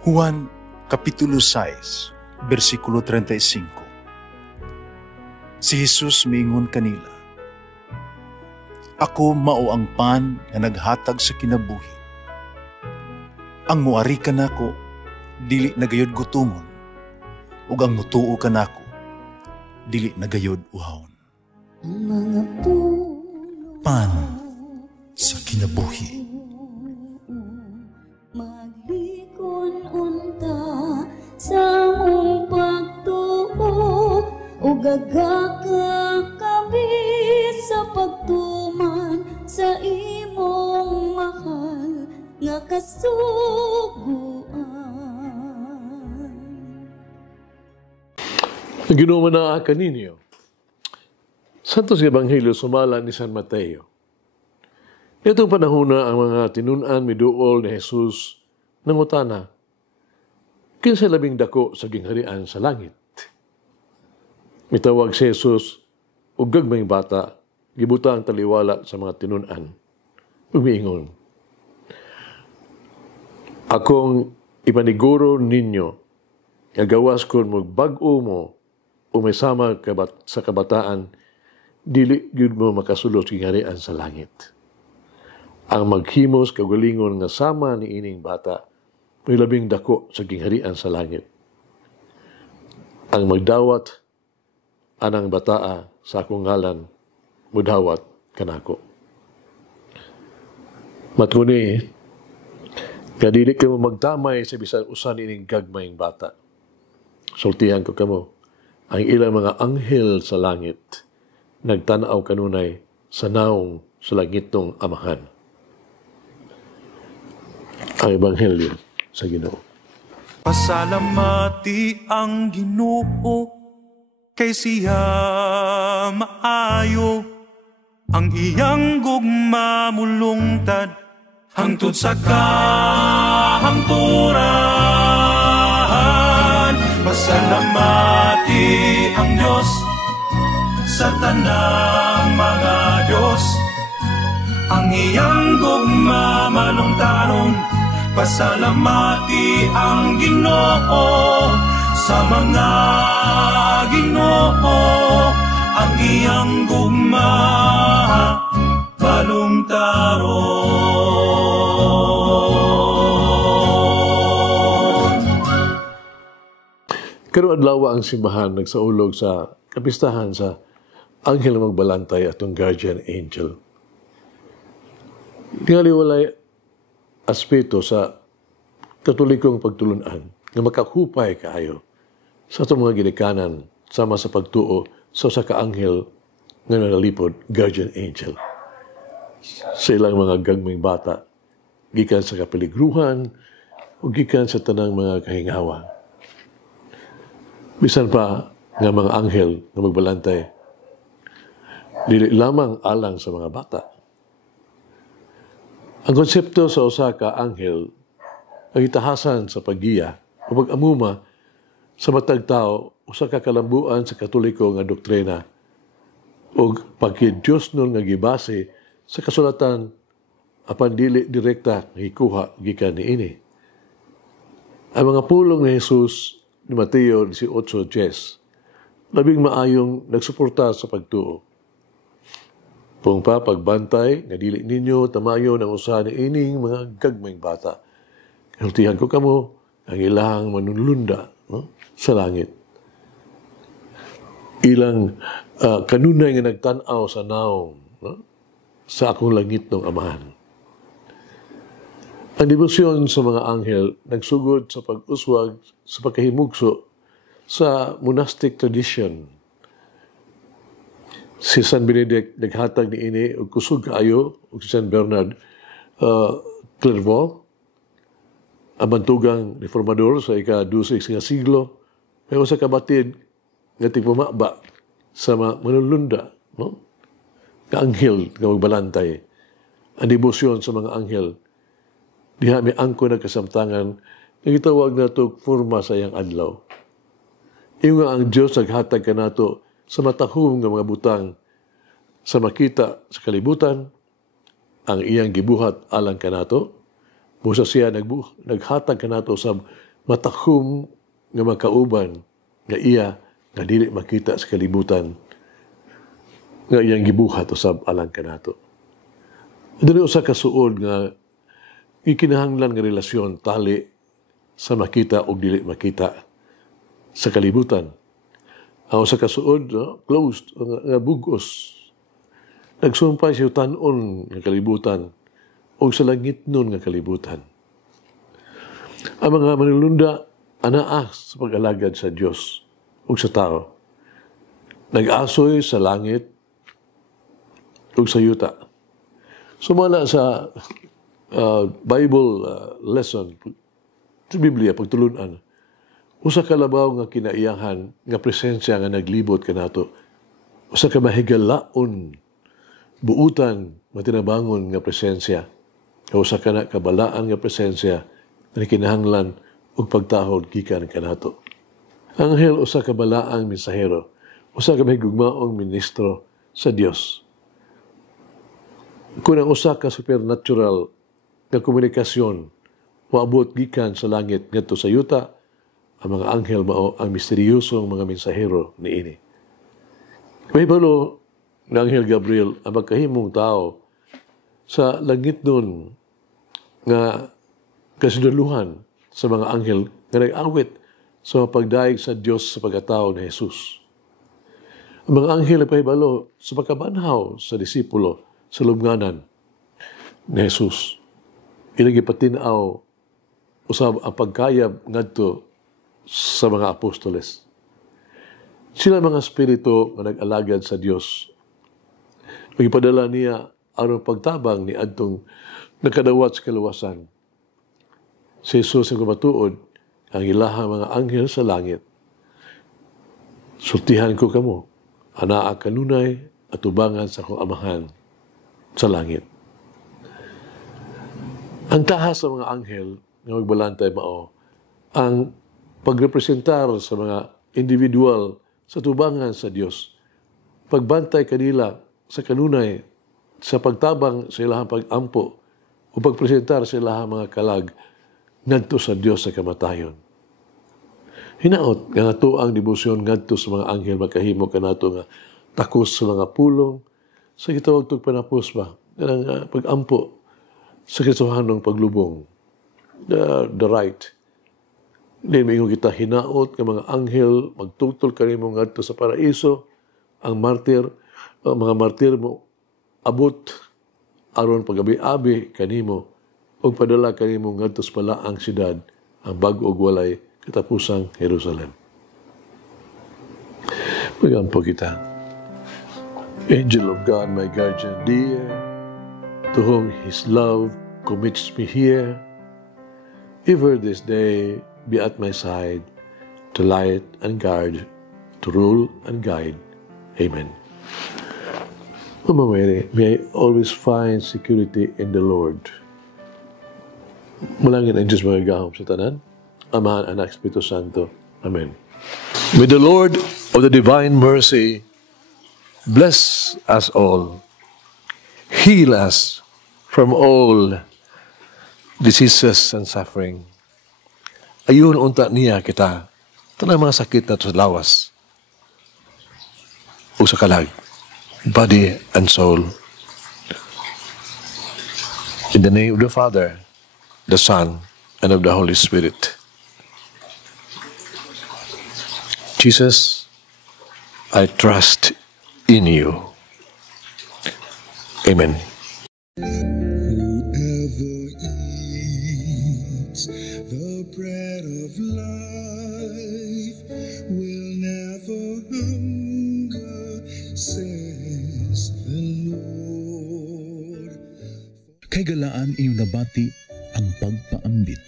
Juan Kapitulo 6, versikulo 35. Si Jesus miingon kanila, "Ako mao ang pan nga naghatag sa kinabuhi. Ang muari kanako dili nagayod gutomon, ug ang mutuo kanako dili nagayod uhawon." Pan sa kinabuhi. Maglikon unta sa mong pagtuo, ug gagaka kami sa pagtuman sa imong mahal nga kasuguan. Ginoon na kaninyo. Santos Ebanghelyo sumala ni San Mateo. Itong panahon na ang mga tinunan miduol ni Jesus nangutana, kinsa labing dako sa gingharian sa langit? Mitawag si Jesus ug gagmayng bata, gibuta ang taliwala sa mga tinunan. Ug miingon, "Akong ipaniguro ninyo, nga gawas kon magbag-o mo o may sama sa kabataan, dili gyud mo makasulod sa gingharian sa langit. Ang maghimos kagalingon nga sama ni ining bata, may labing dako sa gingharian sa langit. Ang magdawat anang bataa sa akong ngalan, mudawat kanako." Matuni, kadili ka mo magdamay sa bisan usan ining gagmayng bata. Sultihan ko kamo, ang ilang mga anghel sa langit, nagtanaw kanunay sa naong sa langitong amahan. Ang Ebanghelyo sa Ginoo. Pasalamati ang Ginoo, kay siya maayo, ang iyang gugma mulungtad, hangtod sa kahangturan. Pasalamati ang Diyos sa tanang mga Diyos, ang iyang gugma malungtaron. Pasalamati ang Ginoo sa mga Ginoo, ang iyang gugma malungtaron. Karon adlaw ang simbahan nagsaulog sa kapistahan sa Anghel na Magbalantay atong guardian angel. Tingali walay aspeto sa katolikong pagtulunan nga makahupay kaayo sa itong mga ginikanan sama sa pagtuo sa usa ka anghel nga nalipod, guardian angel. Sa ilang mga gagmayng bata, gikan sa kapiligruhan o gikan sa tanang mga kahingawa. Bisan pa nga mga anghel nga magbalantay, dili lamang alang sa mga bata. Ang konsepto sa usa ka anghel ang itahasan sa paggiya o pag-amuma sa matag tao usa ka kalambuan sa katoliko nga doktrina o pagkidiyos nun nga gibase sa kasulatan apan dili direkta nga hikuha gikan niini. Ang mga pulong ni Jesus ni Mateo 18:10 labing maayong nagsuporta sa pagtuo. Kung pa pagbantay, nga dili ninyo tamayo ng usa ni ining mga gagmayng bata. Kaltihan ko kamo, ang ilang manunlunda sa langit. Ilang kanunay nga nagtanaw sa naong sa akong langit ng amahan. Ang debosyon sa mga anghel nagsugod sa pag-uswag sa pagkahimugso sa monastic tradition. Si San Benedict naghatag ni ini og kusog kaayo ug si San Bernard Clairvaux, ang bantugang reformador sa ika-12 nga siglo, may usa ka batid nga tigpumaba sa manunlunda, no? Ka anghel nga magbalantay. Ang debosyon sa mga anghel diha may angko na kasamtangan nga gitawag nato forma sa iyang adlaw. Iyon nga ang Diyos naghatag kanato sa matahom nga mga butang sa makita sa kalibutan, ang iyang gibuhat alang kanato, busa siya naghatag kanato sa matakhom nga makauban nga iya nga dili makita sa kalibutan nga iyang gibuhat usab alang kanato. Dili usa ka suod nga ikinahanglan nga relasyon tali sa makita o dili makita sa kalibutan. Ang usa ka suod closed nga bugos. Nagsumpay siya tanon nga kalibutan o sa langit nun nga kalibutan. Ang mga manulunda anaa sa pag-alagad sa Dios o sa tao. Nag-asoy sa langit o sa yuta. Sumala sa Bible lesson sa Biblia, pagtulunan, usa ka labaw nga kinaiyahan nga presensya nga naglibot kanato. Usa ka mahigalaon buutan matinabangon nga presensya. Usa ka na kabalaan nga presensya na kinahanglan og pagtahod gikan kanato. Anghel usa ka balaang mensahero, usa ka mahigugmaong ministro sa Dios. Kung ang usa ka supernatural nga komunikasyon maabot gikan sa langit ngadto sa yuta, ang mga anghel mao ang misteryosong mga mensahero niini. May balo ng Anghel Gabriel ang magkahimong tao sa langit nun nga kasundaluhan sa mga anghel nga nag-awit sa pagdaig sa Diyos sa pagkatao ni Jesus. Ang mga anghel ay pahibalo sa pagkabanhaw sa disipulo sa lubnganan ni Jesus. Ilang ipatinaw usab ang pagkayab ngadto sa mga apostoles. Sila mga espiritu nga nag-alagad sa Dios. Magipadala niya aron pagtabang ni adtong nakadawat sa kaluwasan. Si Jesus ang kumatuod ang ilaha mga anghel sa langit. Sultihan ko kamo, anaa kanunay at tubangan sa akong amahan sa langit. Ang tahas sa mga anghel nga magbalantay mao ang pagrepresentar sa mga individual sa tubangan sa Dios. Pagbantay kanila sa kanunay, sa pagtabang sa ilahang pag-ampo o pagpresentar sa ilahang mga kalag ngadto sa Dios sa kamatayon. Hinaot nga nato ang debosyon ngadto sa mga anghel makahimo kanato nga takos sa mga pulong sa gitawag tog panapos ba nga pag-ampo sa kasuhanong paglubong. The right. Hindi mo kita hinaot ng mga anghel, magtutol kanimo ngadto sa paraiso, ang mga martir mo, abot, aron pagabi-abi kanimo, o padala kanimo ngadto sa palaang siyudad, ang bag-o walay katapusang Jerusalem. Magampo kita. Angel of God, my guardian dear, to whom His love commits me here, ever this day be at my side, to light and guard, to rule and guide. Amen. Mama Mary, may I always find security in the Lord. Mulangin ang Diyos mga gahom sa tanan, Amahan, Anak, Espiritu Santo. Amen. May the Lord of the divine mercy bless us all, heal us from all diseases and suffering. Ayun unta niya kita, tanang mga sakit na sa lawas o sa kalag, body and soul. In the name of the Father, the Son, and of the Holy Spirit. Jesus, I trust in you. Amen. The bread of life will never hunger, says the Lord. Kay galaan inyong nabati ang pagpaambit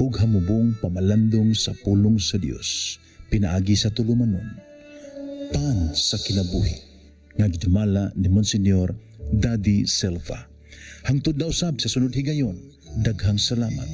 ug hamubong pamalandong sa pulong sa Dios pinaagi sa tulumanon. Pan sa kinabuhi nga gidumala ni Monsignor Daddy Selva. Hangtod na usab sa sunod higayon, daghang salamat.